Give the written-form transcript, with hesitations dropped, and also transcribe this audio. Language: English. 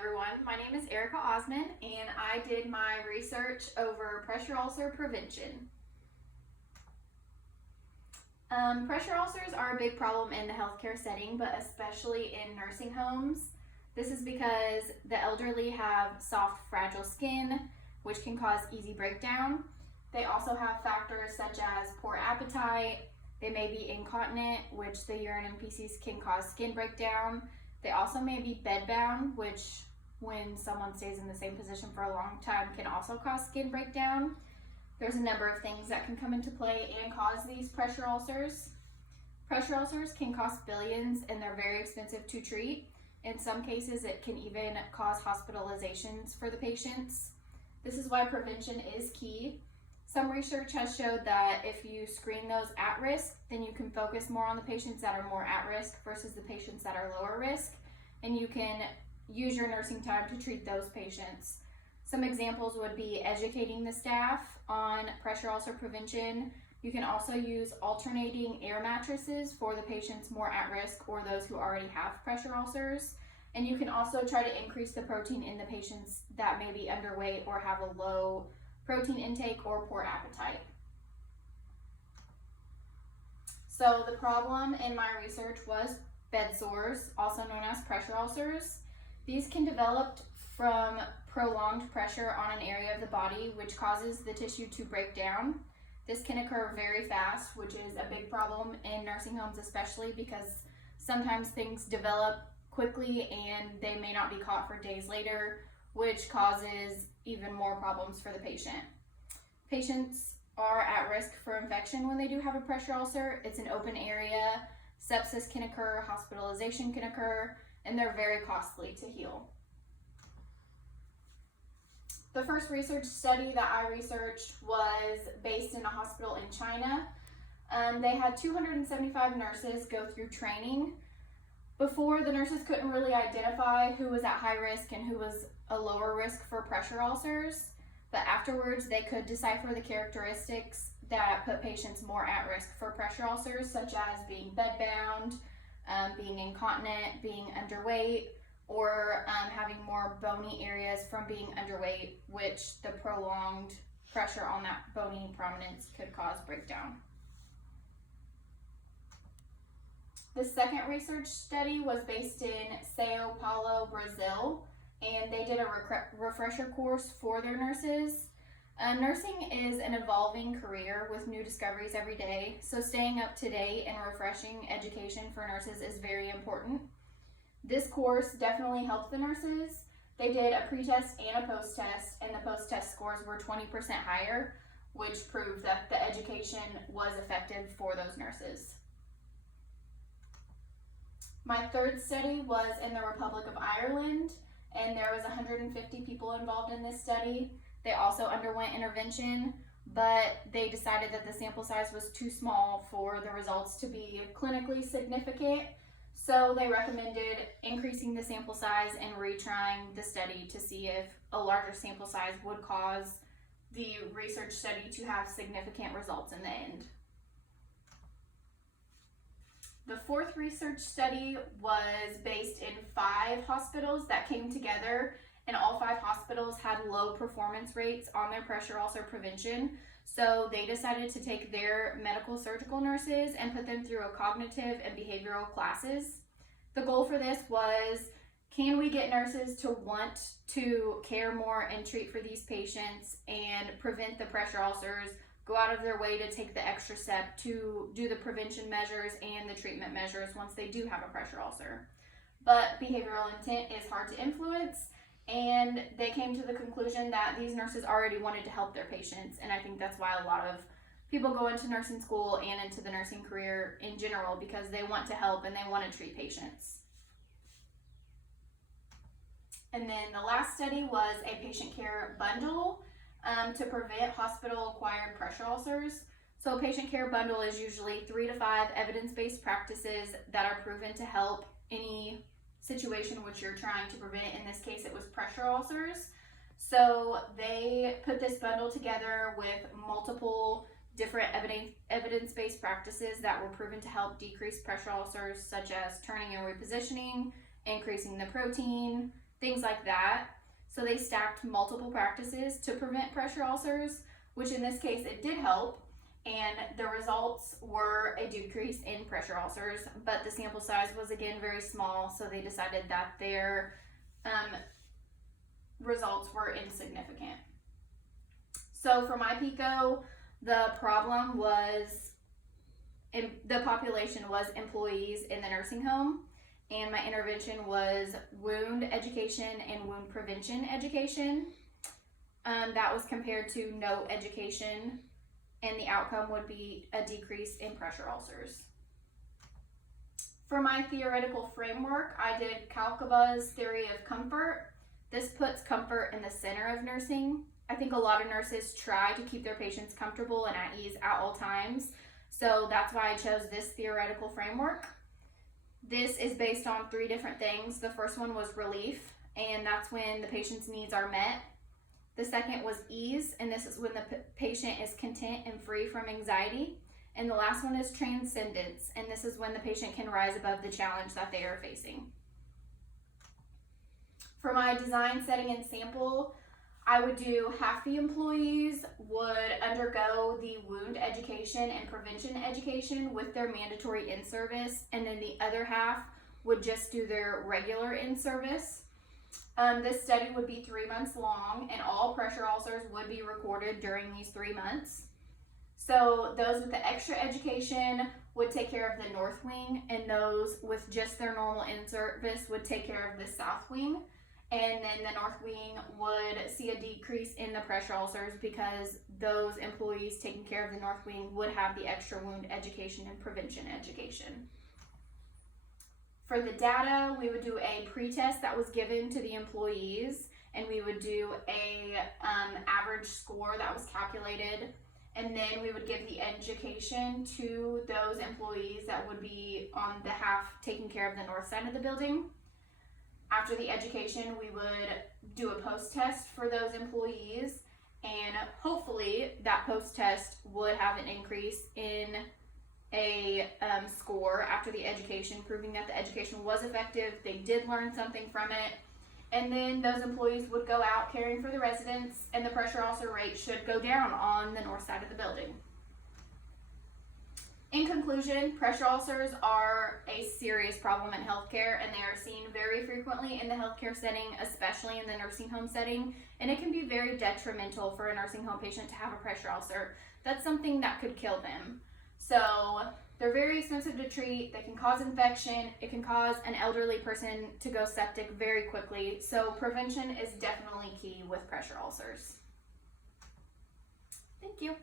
everyone. My name is Erica Osman, and I did my research over pressure ulcer prevention. Pressure ulcers are a big problem in the healthcare setting, but especially in nursing homes. This is because the elderly have soft, fragile skin, which can cause easy breakdown. They also have factors such as poor appetite. They may be incontinent, which the urine and feces can cause skin breakdown. They also may be bedbound, which when someone stays in the same position for a long time can also cause skin breakdown. There's a number of things that can come into play and cause these pressure ulcers. Pressure ulcers can cost billions and they're very expensive to treat. In some cases, it can even cause hospitalizations for the patients. This is why prevention is key. Some research has showed that if you screen those at risk, then you can focus more on the patients that are more at risk versus the patients that are lower risk, and you can use your nursing time to treat those patients. Some examples would be educating the staff on pressure ulcer prevention. You can also use alternating air mattresses for the patients more at risk or those who already have pressure ulcers. And you can also try to increase the protein in the patients that may be underweight or have a low protein intake or poor appetite. So the problem in my research was bed sores, also known as pressure ulcers. These can develop from prolonged pressure on an area of the body, which causes the tissue to break down. This can occur very fast, which is a big problem in nursing homes, especially because sometimes things develop quickly and they may not be caught for days later, which causes even more problems for the patient. Patients are at risk for infection when they do have a pressure ulcer. It's an open area, sepsis can occur, hospitalization can occur, and they're very costly to heal. The first research study that I researched was based in a hospital in China. They had 275 nurses go through training. Before, the nurses couldn't really identify who was at high risk and who was a lower risk for pressure ulcers, but afterwards they could decipher the characteristics that put patients more at risk for pressure ulcers, such as being bedbound, being incontinent, being underweight, or having more bony areas from being underweight, which the prolonged pressure on that bony prominence could cause breakdown. The second research study was based in Sao Paulo, Brazil, and they did a refresher course for their nurses. Nursing is an evolving career with new discoveries every day, so staying up to date and refreshing education for nurses is very important. This course definitely helped the nurses. They did a pre-test and a post-test, and the post-test scores were 20% higher, which proved that the education was effective for those nurses. My third study was in the Republic of Ireland, and there was 150 people involved in this study. They also underwent intervention, but they decided that the sample size was too small for the results to be clinically significant. So they recommended increasing the sample size and retrying the study to see if a larger sample size would cause the research study to have significant results in the end. The fourth research study was based in 5 hospitals that came together, and all 5 hospitals had low performance rates on their pressure ulcer prevention. So they decided to take their medical surgical nurses and put them through a cognitive and behavioral classes. The goal for this was, can we get nurses to want to care more and treat for these patients and prevent the pressure ulcers, go out of their way to take the extra step to do the prevention measures and the treatment measures once they do have a pressure ulcer. But behavioral intent is hard to influence, and they came to the conclusion that these nurses already wanted to help their patients, and I think that's why a lot of people go into nursing school and into the nursing career in general, because they want to help and they want to treat patients. And then the last study was a patient care bundle to prevent hospital-acquired pressure ulcers. So a patient care bundle is usually 3 to 5 evidence-based practices that are proven to help any situation which you're trying to prevent. In this case, it was pressure ulcers. So they put this bundle together with multiple different evidence-based practices that were proven to help decrease pressure ulcers, such as turning and repositioning, increasing the protein, things like that. So they stacked multiple practices to prevent pressure ulcers, which in this case it did help, and the results were a decrease in pressure ulcers, but the sample size was again very small, so they decided that their results were insignificant. So for my PICO, the problem was the population was employees in the nursing home, and my intervention was wound education and wound prevention education. That was compared to no education, and the outcome would be a decrease in pressure ulcers. For my theoretical framework, I did Calcaba's theory of comfort. This puts comfort in the center of nursing. I think a lot of nurses try to keep their patients comfortable and at ease at all times, so that's why I chose this theoretical framework. This is based on 3 different things. The first one was relief, and that's when the patient's needs are met. The second was ease, and this is when the patient is content and free from anxiety. And the last one is transcendence, and this is when the patient can rise above the challenge that they are facing. For my design, setting, and sample, I would do half the employees would undergo the wound education and prevention education with their mandatory in-service, and then the other half would just do their regular in-service. This study would be 3 months long, and all pressure ulcers would be recorded during these 3 months. So those with the extra education would take care of the north wing, and those with just their normal in-service would take care of the south wing. And then the north wing would see a decrease in the pressure ulcers because those employees taking care of the north wing would have the extra wound education and prevention education. For the data, we would do a pre-test that was given to the employees, and we would do a average score that was calculated, and then we would give the education to those employees that would be on the half taking care of the north side of the building. After the education, we would do a post-test for those employees, and hopefully that post-test would have an increase in a score after the education, proving that the education was effective, they did learn something from it, and then those employees would go out caring for the residents, and the pressure ulcer rate should go down on the north side of the building. In conclusion, pressure ulcers are a serious problem in healthcare, and they are seen very frequently in the healthcare setting, especially in the nursing home setting, and it can be very detrimental for a nursing home patient to have a pressure ulcer. That's something that could kill them. So they're very expensive to treat, they can cause infection, it can cause an elderly person to go septic very quickly, so prevention is definitely key with pressure ulcers. Thank you.